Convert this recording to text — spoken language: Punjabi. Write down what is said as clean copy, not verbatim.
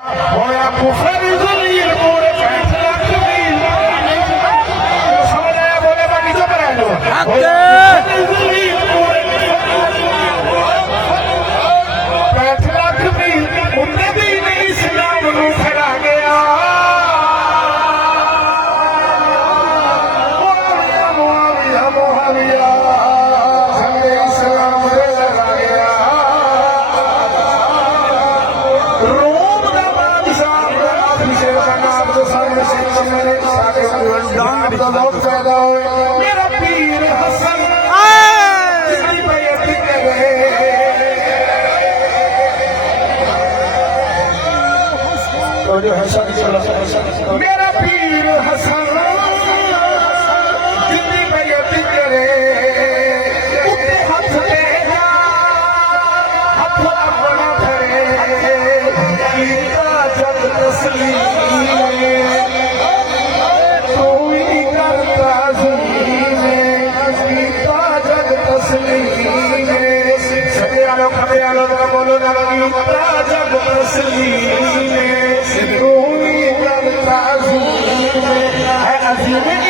ਹੋਇਆ ਕੁਫਰ ਜ਼ਲੀਲ ਪੂਰੇ 65 ਲੱਖ ਮੀਲ ਸਮਝ ਆਇਆ ਬੋਲੇ ਬਾਕੀ ਤੋਂ ਕਰਾ ਲੋ ਜ਼ਲੀਲ ਪੂਰੇ 65 ਲੱਖ ਮੀਲ ਉਹਨੇ ਵੀ ਨਹੀਂ ਇਸਲਾਮ ਨੂੰ ਖੜਾ ਗਿਆ ਮੁਆਵੀਆ ਮੁਆਵੀਆ ਸੰਗੇ ਇਸਲਾਮ ਦੇ ਲਗਾ ਗਿਆ ਰੋਮ ਦਾ ਬਾਦਸ਼ਾਹ ਕਿਸੇ ਦਾ ਨਾਮ ਤੋਂ ਸਾਰੇ ਸਿੱਖ ਮੇਰੇ ਸਾਡੇ ਡਾਂਗ ਦਾ ਲੋਕ ਪੈਦਾ ਹੋਏ ਮੇਰਾ ਪੀਰ ਹਸਨ ਜਿਸਦੀ ਬੇਅਤ ਕਰੇ तो जो हसन मेरा पीर हसन जिंदगी बयत करे उठे हाथ देगा हाथ अपना धरे कीता जग तस्लीम तू ही करता ज़मीन कीता जग तस्लीम सजे आलो खबे आलो बोलो ना कीता जग तस्लीम तू ही करता ज़मीन है अज़ीम